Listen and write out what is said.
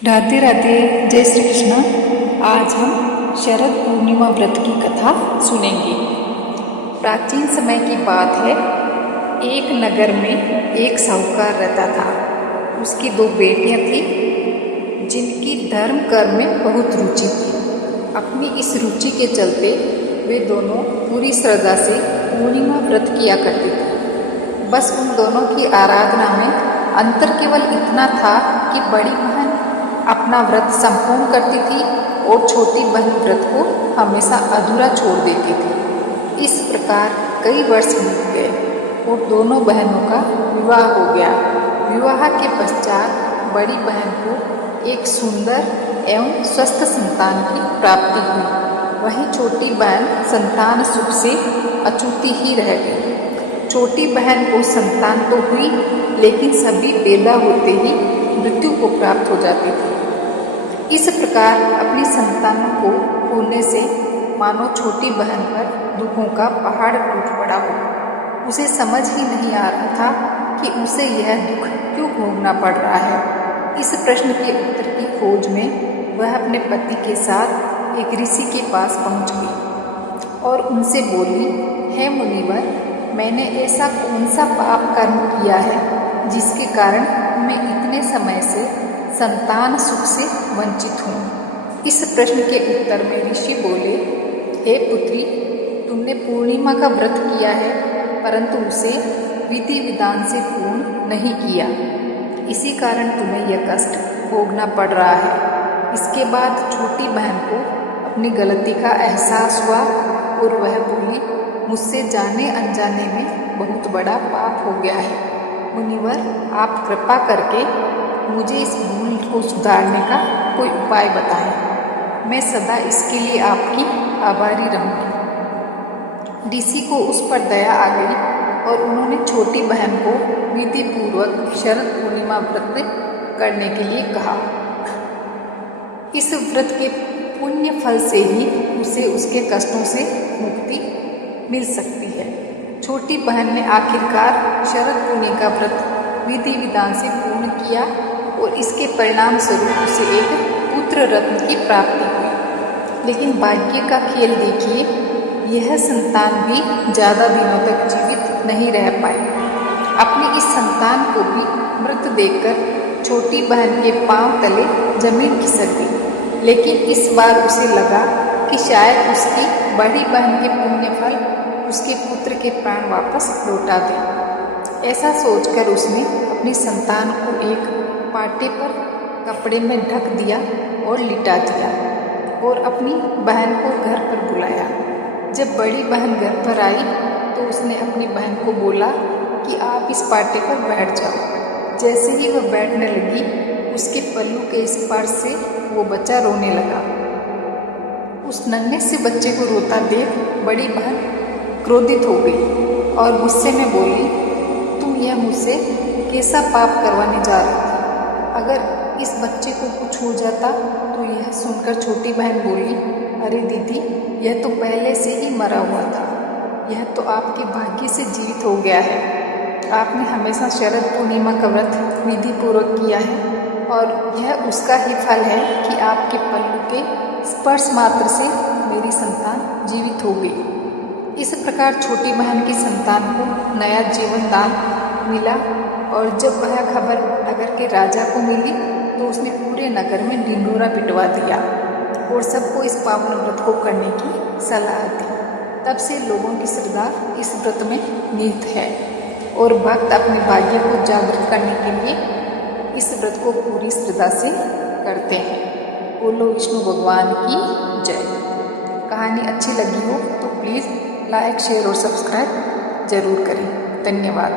राधे राधे, जय श्री कृष्ण। आज हम शरद पूर्णिमा व्रत की कथा सुनेंगे। प्राचीन समय की बात है। एक नगर में एक साहूकार रहता था। उसकी दो बेटियां थीं जिनकी धर्म कर्म में बहुत रुचि थी। अपनी इस रुचि के चलते वे दोनों पूरी श्रद्धा से पूर्णिमा व्रत किया करती थी। बस उन दोनों की आराधना में अंतर केवल इतना था कि बड़ी बहन अपना व्रत संपूर्ण करती थी और छोटी बहन व्रत को हमेशा अधूरा छोड़ देती थी। इस प्रकार कई वर्ष बीत गए और दोनों बहनों का विवाह हो गया। विवाह के पश्चात बड़ी बहन को एक सुंदर एवं स्वस्थ संतान की प्राप्ति हुई। वहीं छोटी बहन संतान सुख से अछूती ही रह गई। छोटी बहन को संतान तो हुई, लेकिन सभी पैदा होते ही मृत्यु को प्राप्त हो जाती थी। इस प्रकार अपनी संतानों को खोने से मानो छोटी बहन पर दुखों का पहाड़ टूट पड़ा हो। उसे समझ ही नहीं आ रहा था कि उसे यह दुख क्यों भोगना पड़ रहा है। इस प्रश्न के उत्तर की खोज में वह अपने पति के साथ एक ऋषि के पास पहुंच गई और उनसे बोली, हे मुनिवर, मैंने ऐसा कौन सा पाप कर्म किया है जिसके कारण मैं इतने समय से संतान सुख से वंचित हूँ। इस प्रश्न के उत्तर में ऋषि बोले, हे पुत्री, तुमने पूर्णिमा का व्रत किया है, परंतु उसे विधि विधान से पूर्ण नहीं किया। इसी कारण तुम्हें यह कष्ट भोगना पड़ रहा है। इसके बाद छोटी बहन को अपनी गलती का एहसास हुआ और वह बोली, मुझसे जाने अनजाने में बहुत बड़ा पाप हो गया है। मुनिवर, आप कृपा करके मुझे इस भूल को सुधारने का कोई उपाय बताएं। मैं सदा इसके लिए आपकी आभारी रहूंगी। ऋषि को उस पर दया आ गई और उन्होंने छोटी बहन को विधि पूर्वक शरद पूर्णिमा व्रत करने के लिए कहा। इस व्रत के पुण्य फल से ही उसे उसके कष्टों से मुक्ति मिल सकती है। छोटी बहन ने आखिरकार शरद पूर्णिमा का व्रत विधि विधान से पूर्ण किया और इसके परिणाम स्वरूप उसे एक पुत्र रत्न की प्राप्ति हुई। लेकिन भाग्य का खेल देखिए, यह संतान भी ज़्यादा दिनों तक जीवित नहीं रह पाई। अपनी इस संतान को भी मृत देखकर छोटी बहन के पांव तले जमीन खिसक गई। लेकिन इस बार उसे लगा कि शायद उसकी बड़ी बहन के पुण्य फल उसके पुत्र के प्राण वापस लौटा दें। ऐसा सोचकर उसने अपनी संतान को एक पाटे पर कपड़े में ढक दिया और लिटा दिया और अपनी बहन को घर पर बुलाया। जब बड़ी बहन घर पर आई तो उसने अपनी बहन को बोला कि आप इस पाटे पर बैठ जाओ। जैसे ही वह बैठने लगी, उसके पल्लू के स्पर्श से वो बच्चा रोने लगा। उस नन्हे से बच्चे को रोता देख बड़ी बहन क्रोधित हो गई और गुस्से में बोली, तुम यह मुझसे कैसा पाप करवाने जा रही थी? अगर इस बच्चे को कुछ हो जाता? तो यह सुनकर छोटी बहन बोली, अरे दीदी, यह तो पहले से ही मरा हुआ था। यह तो आपके भाग्य से जीवित हो गया है। आपने हमेशा शरद पूर्णिमा का व्रत विधि पूर्वक किया है और यह उसका ही फल है कि आपके पल्लू के स्पर्श मात्र से मेरी संतान जीवित हो गई। इस प्रकार छोटी बहन की संतान को नया जीवन दान मिला और जब वह खबर नगर के राजा को मिली तो उसने पूरे नगर में ढिंढोरा पिटवा दिया और सबको इस पावन व्रत को करने की सलाह दी। तब से लोगों की श्रद्धा इस व्रत में निहित है और भक्त अपने भाग्य को जागृत करने के लिए इस व्रत को पूरी श्रद्धा से करते हैं। बोलो विष्णु भगवान की जय। कहानी अच्छी लगी हो तो प्लीज़ लाइक, शेयर और सब्सक्राइब जरूर करें। धन्यवाद।